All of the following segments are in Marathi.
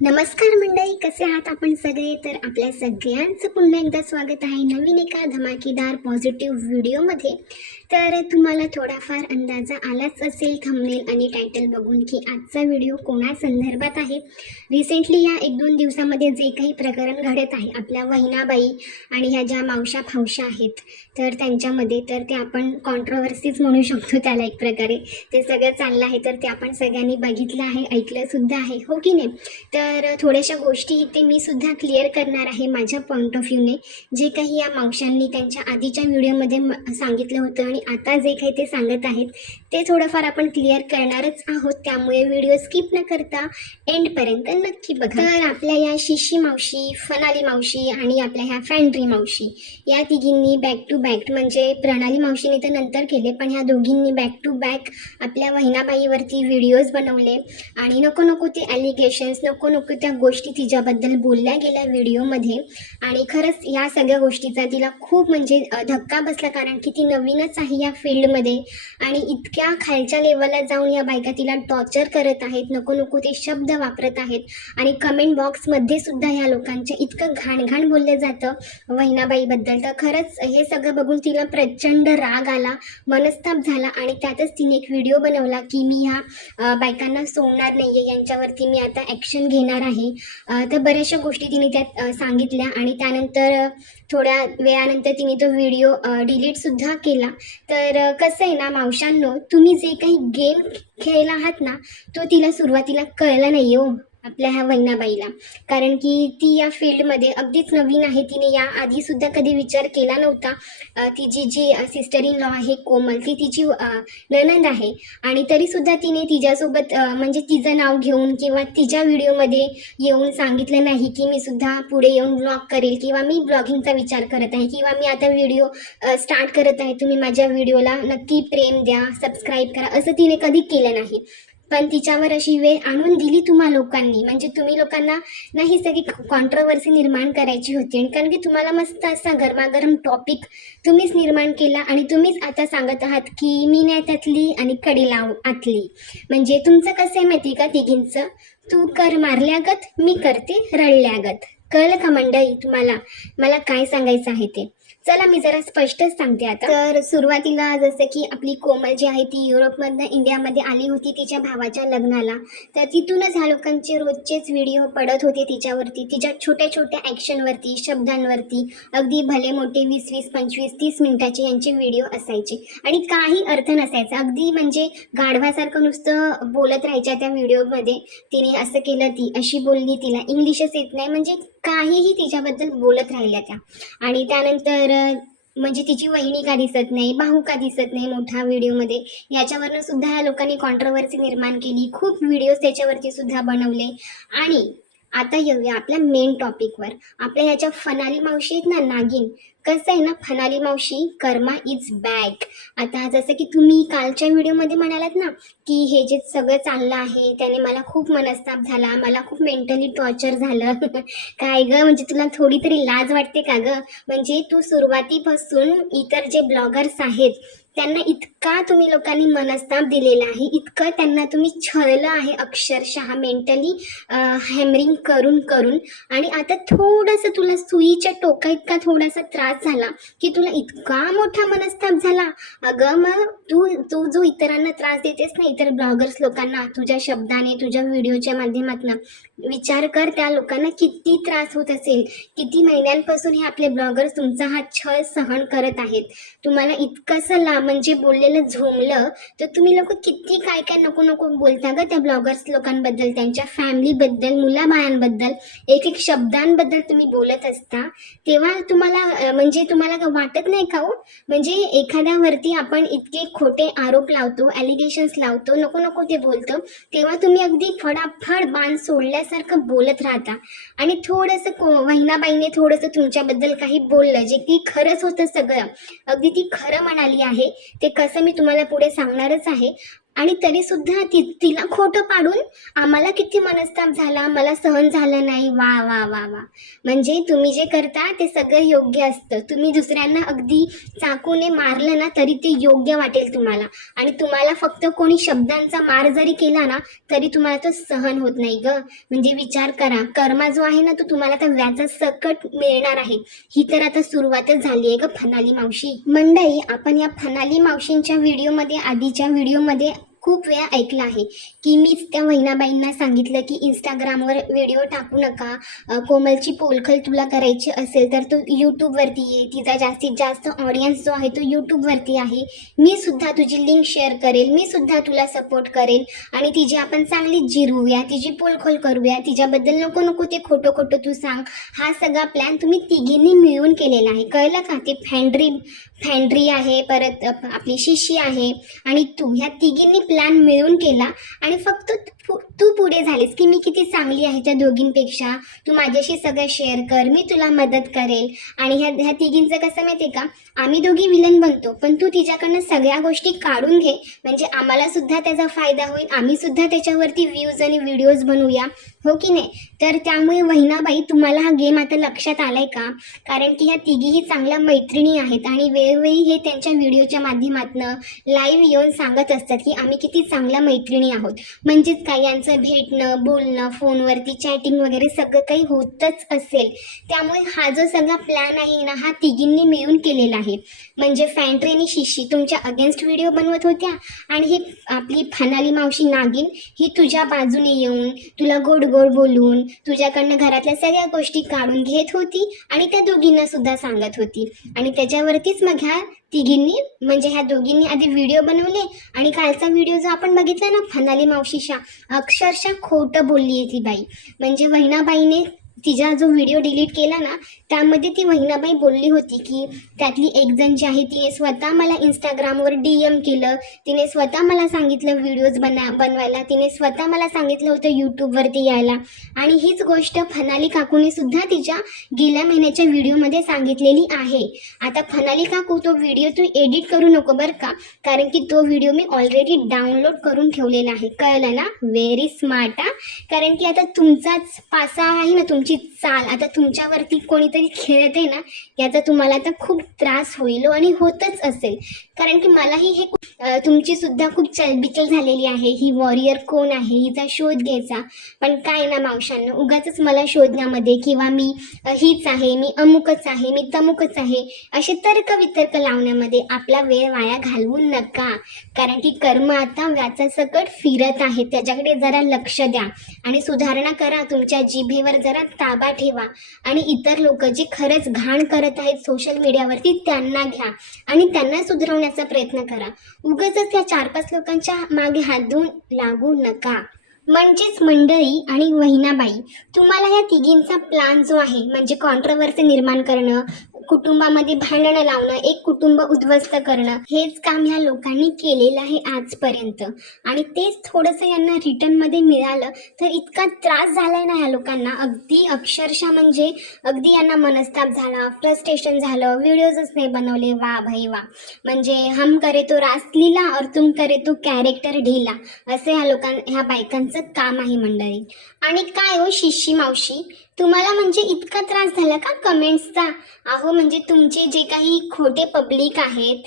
नमस्कार मंडळी, कसे आहात आपण सगळे? तर आपल्या सगळ्यांचं पुन्हा एकदा स्वागत आहे नवीन एका धमाकेदार पॉझिटिव्ह व्हिडिओमध्ये. तर तुम्हाला थोडाफार अंदाजा आलाच असेल थंबनेल आणि टायटल बघून की आजचा व्हिडिओ कोणा संदर्भात आहे. रिसेंटली या 1-2 दिवसामध्ये जे काही प्रकरण घडत आहे आपल्या वहिनाबाई आणि ह्या ज्या मावशा फावशा आहेत तर त्यांच्यामध्ये, तर ते आपण कॉन्ट्रोवर्सीज म्हणू शकतो त्याला एक प्रकारे. ते सगळं चाललं आहे तर ते आपण सगळ्यांनी बघितलं आहे, ऐकलं सुद्धा आहे, हो की नाही? तर थोड्याशा गोष्टी इथे मी सुद्धा क्लिअर करणार आहे माझ्या पॉईंट ऑफ व्ह्यूने. जे काही या मावशांनी त्यांच्या आधीच्या व्हिडिओमध्ये सांगितलं होतं आणि आता जे काही ते सांगत आहेत ते थोडंफार आपण क्लिअर करणारच आहोत. त्यामुळे व्हिडिओ स्किप न करता एंडपर्यंत नक्की बघा. तर आपल्या या शिशी मावशी, फनाली मावशी आणि आपल्या ह्या फॅन्ड्री मावशी या तिघींनी बॅक टू बॅक, म्हणजे प्रणाली मावशीने तर नंतर केले पण ह्या दोघींनी बॅक टू बॅक आपल्या वहिनाबाईवरती व्हिडिओज बनवले आणि नको नको ते ॲलिगेशन्स, नको नको त्या गोष्टी तिच्याबद्दल बोलल्या गेल्या व्हिडिओमध्ये. आणि खरंच या सगळ्या गोष्टीचा तिला खूप म्हणजे धक्का बसला, कारण की ती नवीनच आहे या फील्डमध्ये आणि इतक्या खालच्या लेवलला जाऊन या बायका तिला टॉर्चर करत आहेत, नको नको ते शब्द वापरत आहेत आणि कमेंट बॉक्समध्ये सुद्धा ह्या लोकांच्या इतकं घाण बोललं जातं वहिनाबाईबद्दल. तर खरंच हे सगळं बघून तिला प्रचंड राग आला, मनस्ताप झाला आणि त्यातच तिने एक व्हिडिओ बनवला की मी ह्या बायकांना सोडणार नाही आहे, यांच्यावरती मी आता ॲक्शन घेणार आहे. तर बऱ्याचशा गोष्टी तिने त्यात सांगितल्या आणि त्यानंतर थोड्या वेळानंतर तिने तो व्हिडिओ डिलीटसुद्धा केला. तर कसं आहे ना मावशांनो, तुम्ही जे काही गेम खेळला आहात ना तो तिला सुरुवातीला कळला नाही हो आपल्या ह्या वहिनाबाईला, कारण की ती या फील्डमध्ये अगदीच नवीन आहे. तिने या आधीसुद्धा कधी विचार केला नव्हता. तिची जी सिस्टर इन लॉ आहे कोमल, ती तिची नणंद आहे आणि तरीसुद्धा तिने तिच्यासोबत म्हणजे तिचं नाव घेऊन किंवा तिच्या व्हिडिओमध्ये येऊन सांगितलं नाही की मी सुद्धा पुढे येऊन ब्लॉग करेल किंवा मी ब्लॉगिंगचा विचार करत आहे किंवा मी आता व्हिडिओ स्टार्ट करत आहे, तुम्ही माझ्या व्हिडिओला नक्की प्रेम द्या, सबस्क्राईब करा, असं तिने कधी केलं नाही. पण तिच्यावर अशी वेळ आणून दिली तुम्हा लोकांनी, म्हणजे तुम्ही लोकांना नाही सगळी कॉन्ट्रोवर्सी निर्माण करायची होती, कारण की तुम्हाला मस्त असा गरमागरम टॉपिक तुम्हीच निर्माण केला आणि तुम्हीच आता सांगत आहात की मी नाही त्यातली आणि कडी लाव आतली. म्हणजे तुमचं कसं आहे माहिती का तिघींचं, तू कर मारल्यागत, मी करते रडल्यागत. कळलं का मंडळी तुम्हाला मला काय सांगायचं आहे ते? चला मी जरा स्पष्टच सांगते आता. तर सुरुवातीला जसं की आपली कोमल जी आहे ती युरोपमधनं इंडियामध्ये आली होती तिच्या भावाच्या लग्नाला, तर तिथूनच ह्या लोकांचे रोजचेच व्हिडिओ पडत होते तिच्यावरती, तिच्या छोट्या छोट्या ॲक्शनवरती, शब्दांवरती. अगदी भले मोठे 20-20, 25-30 मिनिटाचे यांचे व्हिडिओ असायचे आणि काही अर्थ नसायचा, अगदी म्हणजे गाढवासारखं नुसतं बोलत राहायच्या त्या व्हिडिओमध्ये. तिने असं केलं, ती अशी बोलली, तिला इंग्लिशच येत नाही, म्हणजे काहीही तिच्याबद्दल बोलत राहिल्या त्या. आणि त्यानंतर म्हणजे तिची वहिनी का दिसत नाही, भाऊ का दिसत नाही मोठ्या व्हिडिओमध्ये, याच्यावरनं सुद्धा या लोकांनी कॉन्ट्रोवर्सी निर्माण केली. खूप व्हिडिओज त्याच्यावरती सुद्धा बनवले. आणि आता येऊया आपल्या मेन टॉपिकवर. आपल्या ह्याच्या फनाली मावशी आहेत ना नागिन, कसं आहे ना फनाली मावशी, कर्मा इज बॅक. आता जसं की तुम्ही कालच्या व्हिडिओमध्ये म्हणालात ना की हे जे सगळं चाललं आहे त्याने मला खूप मनस्ताप झाला, मला खूप मेंटली टॉर्चर झालं. काय गं, म्हणजे तुला थोडी तरी लाज वाटते का गं? म्हणजे तू सुरुवातीपासून इतर जे ब्लॉगर्स आहेत त्यांना इतका तुम्ही लोकांनी मनस्ताप दिलेला आहे, इतकं त्यांना तुम्ही छळलं आहे अक्षरशः मेंटली हॅमरिंग करून करून. आणि आता थोडंसं तुला सुईच्या टोका इतका थोडासा त्रास झाला की तुला इतका मोठा मनस्ताप झाला. अगं मग तू जो इतरांना त्रास देतेस ना, इतर ब्लॉगर्स लोकांना तुझ्या शब्दाने, तुझ्या व्हिडिओच्या माध्यमातून, विचार कर त्या लोकांना किती त्रास होत असेल, किती महिन्यांपासून हे आपले ब्लॉगर्स तुमचा हा छळ सहन करत आहेत. तुम्हाला इतकंसं म्हणजे बोललेलं झोमलं तर तुम्ही लोक किती काय काय नको नको बोलता ग त्या ब्लॉगर्स लोकांबद्दल, त्यांच्या फॅमिलीबद्दल, मुलाबाळांबद्दल, एक एक शब्दांबद्दल तुम्ही बोलत असता. तेव्हा तुम्हाला म्हणजे तुम्हाला वाटत नाही का हो, म्हणजे एखाद्यावरती आपण इतके खोटे आरोप लावतो, ॲलिगेशन्स लावतो, नको नको ते बोलतो, तेव्हा तुम्ही अगदी फडाफड बाण सोडल्यासारखं बोलत राहता. आणि थोडंसं वहिनाबाईने थोडंसं तुमच्याबद्दल काही बोललं जे की खरंच होतं, सगळं अगदी ती खरं म्हणाली आहे, ते कसं मी तुम्हाला पुढे सांगणारच आहे. आणि तरीसुद्धा तिला खोटं पाडून आम्हाला किती मनस्ताप झाला, मला सहन झालं नाही. वा वा वा वा, म्हणजे तुम्ही जे करता ते सगळं योग्य असतं. तुम्ही दुसऱ्यांना अगदी चाकूने मारलं ना तरी ते योग्य वाटेल तुम्हाला, आणि तुम्हाला फक्त कोणी शब्दांचा मार जरी केला ना तरी तुम्हाला तो सहन होत नाही ग. म्हणजे विचार करा, कर्मा जो आहे ना तो तुम्हाला तर व्याजा सकट मिळणार आहे. ही तर आता सुरुवातच झाली आहे ग फनाली मावशी. मंडळी, आपण या फनाली मावशींच्या व्हिडिओमध्ये, आधीच्या व्हिडिओमध्ये खूप वेळा ऐकलं आहे की मीच त्या वहिनाबाईंना सांगितलं की इंस्टाग्रामवर व्हिडिओ टाकू नका, कोमलची पोलखल तुला करायची असेल तर तू यूट्यूबवरती ये, तिचा जास्तीत जास्त ऑडियन्स जो आहे तो यूट्यूबवरती आहे, मी सुद्धा तुझी लिंक शेअर करेल, मी सुद्धा तुला सपोर्ट करेल आणि तिची आपण चांगली जिरवूया, तिची पोलखोल करूया, तिच्याबद्दल नको नको ते खोटं खोटं तू सांग. हा सगळा प्लॅन तुम्ही तिघींनी मिळून केलेला आहे, कळलं का? ती फॅन्ड्री आहे, परत आपली शिशी आहे आणि तू, ह्या तिघींनी प्लॅन मिळून केला आणि फक्त तू पुढे झालीस की मी किती चांगली आहे त्या दोघींपेक्षा, तू माझ्याशी सगळं शेअर कर, मी तुला मदत करेल. आणि ह्या तिघींचं कसं माहिती आहे का, आम्ही दोघी विलन बनतो पण तू तिच्याकडनं सगळ्या गोष्टी काढून घे, म्हणजे आम्हाला सुद्धा त्याचा फायदा होईल, आम्ही सुद्धा त्याच्यावरती व्ह्यूज आणि व्हिडिओज बनवूया, हो की नाही? तर त्यामुळे वहिनाबाई, तुम्हाला हा गेम आता लक्षात आलाय का? कारण की ह्या तिघीही चांगल्या मैत्रिणी आहेत आणि वेळोवेळी हे त्यांच्या व्हिडिओच्या माध्यमातून लाईव्ह येऊन सांगत असतात की आम्ही किती चांगल्या मैत्रिणी आहोत. म्हणजेच काय, यांचं भेटणं, बोलणं, फोनवरती चॅटिंग वगैरे सगळं काही होतच असेल. त्यामुळे हा जो सगळा प्लॅन आहे ना हा तिघींनी मिळून केलेला आहे. म्हणजे फॅन्ड्री आणि शिशी तुमच्या अगेन्स्ट व्हिडिओ बनवत होत्या आणि ही आपली फनाली मावशी नागिन ही तुझ्या बाजूने येऊन तुला गोड गोड बोलून तुझ्याकडनं घरातल्या सगळ्या गोष्टी काढून घेत होती आणि त्या दोघींना सुद्धा सांगत होती. आणि त्याच्यावरतीच मग ह्या तिघींनी, म्हणजे ह्या दोघींनी आधी व्हिडिओ बनवले आणि कालचा व्हिडिओ जो आपण बघितला ना फनाली मावशीच्या, अक्षरशः खोटं बोलली आहे ती बाई. म्हणजे वहिनाबाईने तिचा जो व्हिडिओ डिलीट केला ना त्यामध्ये ती वहिनाबाई बोलली होती की त्यातली एक जण जी आहे तिने स्वतः मला इंस्टाग्रामवर DM केलं, तिने स्वतः मला सांगितलं व्हिडिओज बनवायला, तिने स्वतः मला सांगितलं होतं यूट्यूबवरती यायला. आणि हीच गोष्ट फनाली काकूने सुद्धा तिच्या गेल्या महिन्याच्या व्हिडिओमध्ये सांगितलेली आहे. आता फनाली काकू, तो व्हिडिओ तू एडिट करू नको बरं का, कारण की तो व्हिडिओ मी ऑलरेडी डाउनलोड करून ठेवलेला आहे, कळलं ना? व्हेरी स्मार्ट हा. कारण की आता तुमचाच पासा आहे ना, तुमची चाल आता तुमच्यावरती कोणीतरी खेळत आहे ना, याचा तुम्हाला आता खूप त्रास होईल आणि होतच असेल. कारण की मलाही हे तुमची सुद्धा खूप चलबिचल झालेली आहे, ही वॉरियर कोण आहे हिचा शोध घ्यायचा. पण काय ना मावशांना, उगाच मला शोधण्यामध्ये किंवा मी हीच आहे, मी अमुकच आहे, मी तमुकच आहे, असे तर्क वितर्क लावण्यामध्ये आपला वेळ वाया घालवू नका. कारण की कर्म आता व्याचा सकट फिरत आहे, त्याच्याकडे जरा लक्ष द्या आणि सुधारणा करा, तुमच्या जिभेवर जरा ताबा ठेवा आणि इतर लोक जे खरंच घाण करत आहेत सोशल मीडियावरती त्यांना घ्या आणि त्यांना सुधारवण्याचा प्रयत्न करा. उगाच त्या 4-5 लोकांच्या मागे हात धुवून लागू नका. म्हणजेच मंडळी आणि वहिनाबाई, तुम्हाला या तिघींचा प्लॅन जो आहे, म्हणजे कॉन्ट्रोवर्सी निर्माण करणं, कुटुंबामध्ये भांडणं लावणं, एक कुटुंब उद्ध्वस्त करणं, हेच काम ह्या लोकांनी केलेलं आहे आजपर्यंत. आणि तेच थोडंसं यांना रिटर्नमध्ये मिळालं तर इतका त्रास झालाय ना ह्या लोकांना, अगदी अक्षरशः म्हणजे अगदी यांना मनस्ताप झाला, फ्रस्ट्रेशन झालं, व्हिडिओजच नाही बनवले. वा भाई वा, म्हणजे हम करे तो रासलीला और तुम करे तो कॅरेक्टर ढिला, असं ह्या बायकांचं काम आहे मंडळी. आणि काय हो शिशी मावशी, तुम्हाला म्हणजे इतका त्रास झाला का कमेंट्सचा? अहो म्हणजे तुमचे जे काही खोटे पब्लिक आहेत,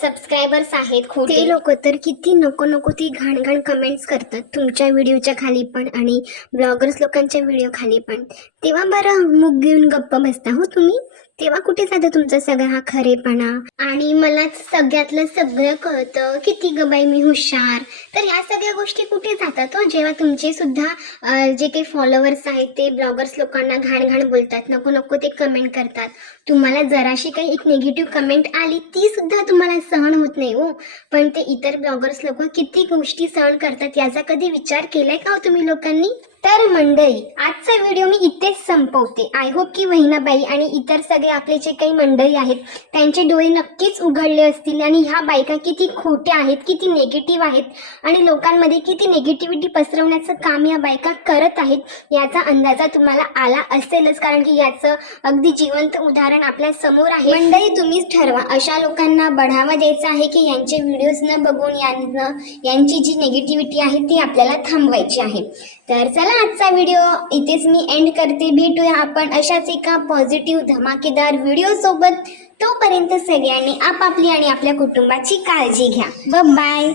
सबस्क्रायबर्स आहेत खोटे, ते लोक तर किती नको नको ती घाण कमेंट्स करतात तुमच्या व्हिडिओच्या खाली पण आणि ब्लॉगर्स लोकांच्या व्हिडिओ खाली पण. तेव्हा बरं मुग घेऊन गप्प बसता हो तुम्ही, तेव्हा कुठे जातं तुमचा सगळा हा खरेपणा? आणि मलाच सगळ्यातलं सगळं कळतं, किती ग बाई मी हुशार. तर ह्या सगळ्या गोष्टी कुठे जातात हो, जेव्हा तुमचे सुद्धा जे काही फॉलोअर्स आहेत ते ब्लॉगर्स लोकांना घाण बोलतात, नको नको ते कमेंट करतात. तुम्हाला जराशी काही एक निगेटिव्ह कमेंट आली ती सुद्धा तुम्हाला सहन होत नाही हो, पण ते इतर ब्लॉगर्स लोक किती गोष्टी सहन करतात याचा कधी विचार केलाय का हो तुम्ही लोकांनी? तर मंडळी, आजचा व्हिडिओ मी इथेच संपवते. आय होप की वहिनाबाई आणि इतर सगळे आपले जे काही मंडळी आहेत त्यांचे डोळे नक्कीच उघडले असतील आणि ह्या बायका किती खोट्या आहेत, किती निगेटिव्ह आहेत आणि लोकांमध्ये किती निगेटिव्हिटी पसरवण्याचं काम या बायका करत आहेत याचा अंदाजा तुम्हाला आला असेलच, कारण की याचं अगदी जिवंत उदाहरण आपल्या समोर आहे. मंडळी, तुम्हीच ठरवा अशा लोकांना बढावा द्यायचा आहे की यांचे व्हिडिओज न बघून यांची जी निगेटिव्हिटी आहे ती आपल्याला थांबवायची आहे. तर चला, आजचा व्हिडिओ इथेच मी एंड करते. भेटूया आपण अशाच एका पॉझिटिव्ह धमाकेदार व्हिडिओ सोबत. तोपर्यंत सगळ्यांनी आपापली आणि आपल्या कुटुंबाची काळजी घ्या. बाय.